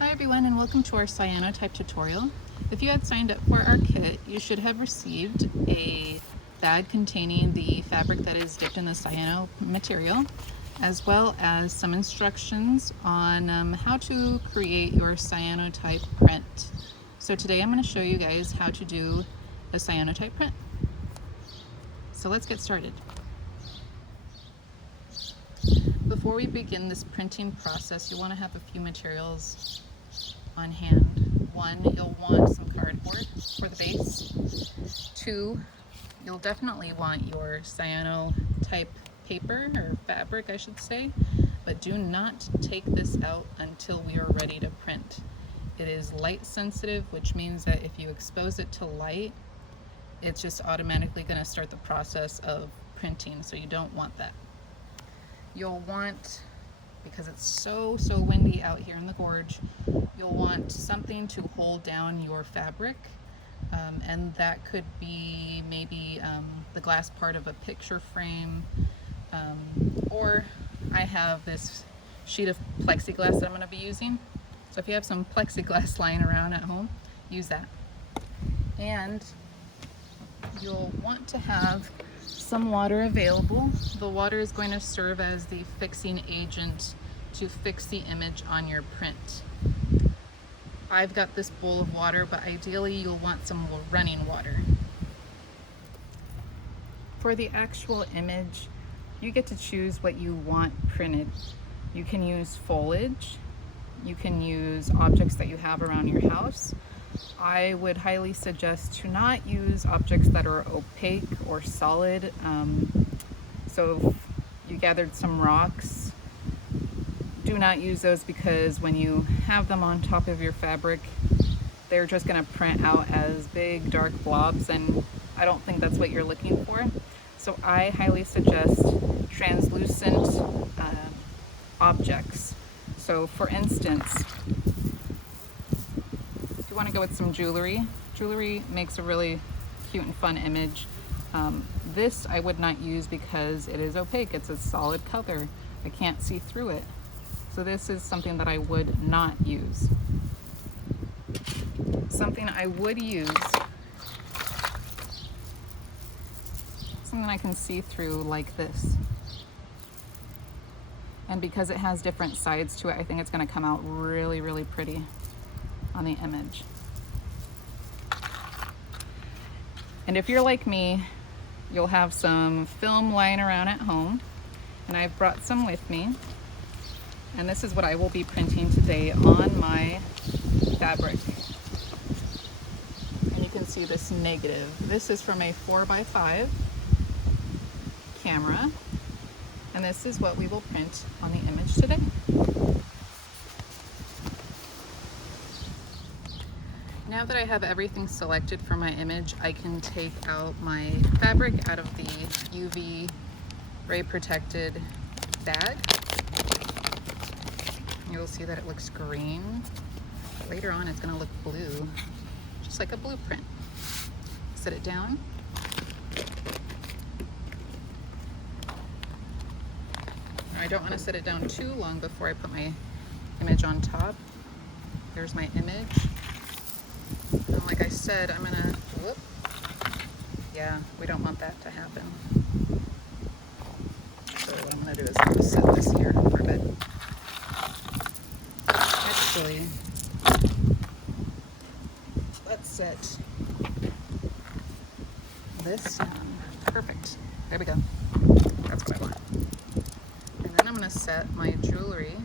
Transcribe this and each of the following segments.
Hi everyone, and welcome to our Cyanotype tutorial. If you had signed up for our kit, you should have received a bag containing the fabric that is dipped in the cyano material, as well as some instructions on how to create your cyanotype print. So today I'm going to show you guys how to do a cyanotype print. So let's get started. Before we begin this printing process, you want to have a few materials on hand. One, you'll want some cardboard for the base. Two, you'll definitely want your cyanotype paper, or fabric I should say, but do not take this out until we are ready to print. It is light sensitive, which means that if you expose it to light, it's just automatically going to start the process of printing, so you don't want that. You'll want, because it's so windy out here in the gorge, you'll want something to hold down your fabric, and that could be maybe the glass part of a picture frame, or I have this sheet of plexiglass that I'm going to be using. So if you have some plexiglass lying around at home, use that. And you'll want to have some water available. The water is going to serve as the fixing agent to fix the image on your print. I've got this bowl of water, but ideally you'll want some running water. For the actual image, you get to choose what you want printed. You can use foliage, you can use objects that you have around your house. I would highly suggest to not use objects that are opaque or solid. So if you gathered some rocks, do not use those, because when you have them on top of your fabric, they're just going to print out as big dark blobs, and I don't think that's what you're looking for. So I highly suggest translucent objects. So for instance, want to go with some jewelry. Jewelry makes a really cute and fun image. This I would not use because it is opaque. It's a solid color. I can't see through it. So this is something that I would not use. Something I would use, something I can see through, like this. And because it has different sides to it, I think it's going to come out really pretty on the image. And if you're like me, you'll have some film lying around at home, and I've brought some with me. And this is what I will be printing today on my fabric. And you can see this negative. This is from a 4x5 camera, and this is what we will print on the image today. Now that I have everything selected for my image, I can take out my fabric out of the UV ray protected bag. You'll see that it looks green. Later on it's going to look blue, just like a blueprint. Set it down. Now, I don't want to set it down too long before I put my image on top. There's my image. And like I said, I'm gonna, yeah, we don't want that to happen. So what I'm gonna do is I'm gonna set this here for a bit. Actually, let's set this down. Perfect. There we go. That's what I want. And then I'm gonna set my jewelry.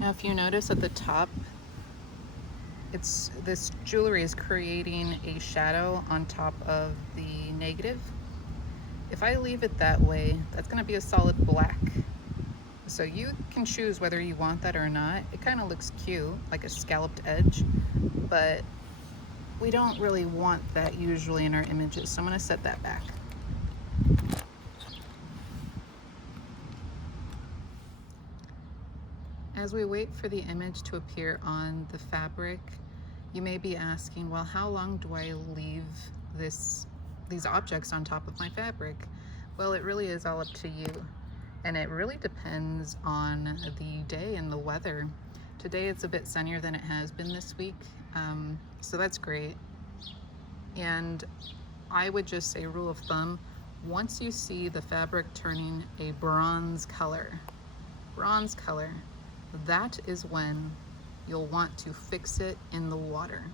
Now if you notice at the top, this jewelry is creating a shadow on top of the negative. If I leave it that way, that's going to be a solid black. So you can choose whether you want that or not. It kind of looks cute, like a scalloped edge, but we don't really want that usually in our images, so I'm going to set that back. As we wait for the image to appear on the fabric, you may be asking, well, how long do I leave these objects on top of my fabric? Well, it really is all up to you. And it really depends on the day and the weather. Today it's a bit sunnier than it has been this week, so that's great. And I would just say, rule of thumb, once you see the fabric turning a bronze color, that is when you'll want to fix it in the water.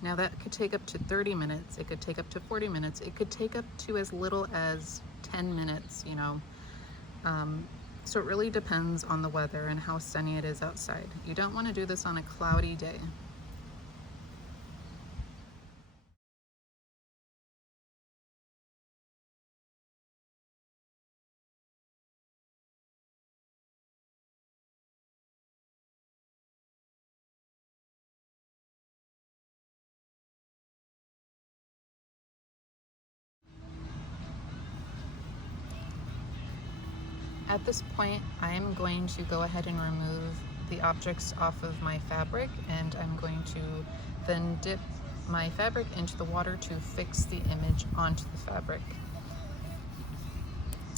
Now that could take up to 30 minutes, it could take up to 40 minutes, it could take up to as little as 10 minutes, you know. So it really depends on the weather and how sunny it is outside. You don't want to do this on a cloudy day. At this point, I'm going to go ahead and remove the objects off of my fabric, and I'm going to then dip my fabric into the water to fix the image onto the fabric.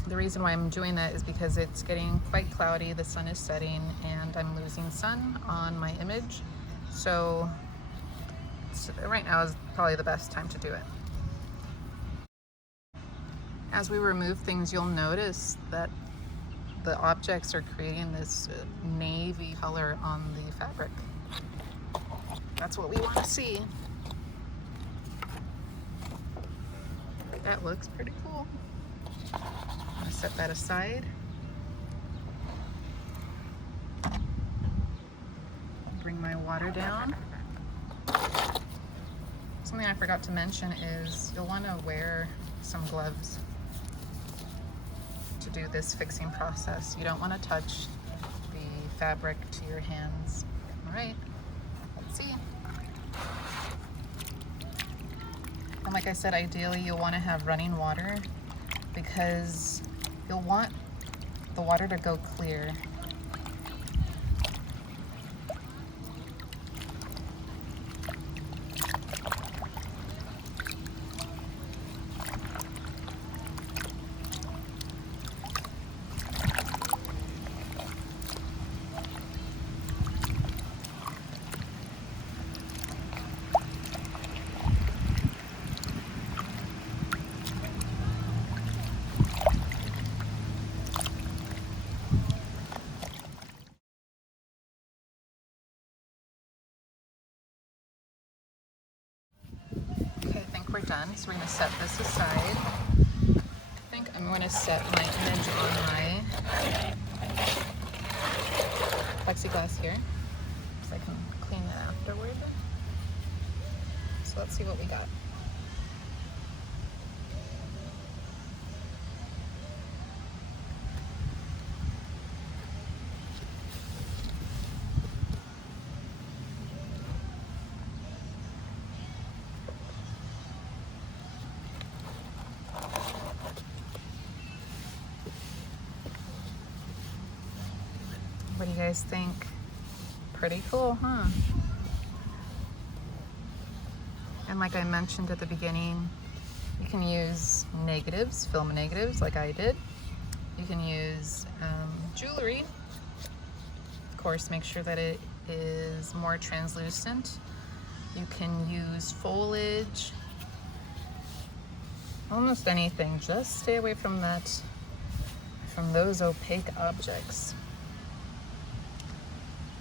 The reason why I'm doing that is because it's getting quite cloudy, the sun is setting, and I'm losing sun on my image. So right now is probably the best time to do it. As we remove things, you'll notice that the objects are creating this navy color on the fabric. That's what we want to see. That looks pretty cool. I'm gonna set that aside. Bring my water down. Something I forgot to mention is you'll want to wear some gloves to do this fixing process. You don't want to touch the fabric to your hands. All right, let's see. And like I said, ideally you'll want to have running water because you'll want the water to go clear. We're done, so we're going to set this aside. I think I'm going to set my image on my plexiglass here so I can clean it afterward. So let's see what we got. What do you guys think? Pretty cool, huh? And like I mentioned at the beginning, you can use negatives, film negatives like I did. You can use jewelry. Of course, make sure that it is more translucent. You can use foliage. Almost anything. Just stay away from those opaque objects.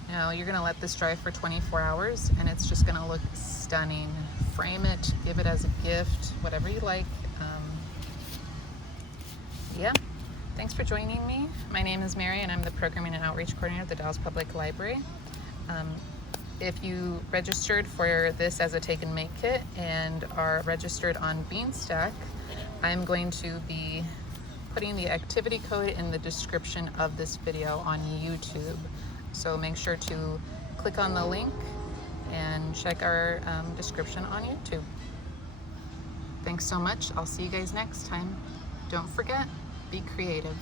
Now you're gonna let this dry for 24 hours and it's just gonna look stunning. Frame it, give it as a gift, whatever you like. Yeah, thanks for joining me. My name is Mary and I'm the Programming and Outreach Coordinator at the Dallas Public Library. If you registered for this as a take and make kit and are registered on Beanstack, I'm going to be putting the activity code in the description of this video on YouTube. So make sure to click on the link and check our description on YouTube. Thanks so much. I'll see you guys next time. Don't forget, be creative.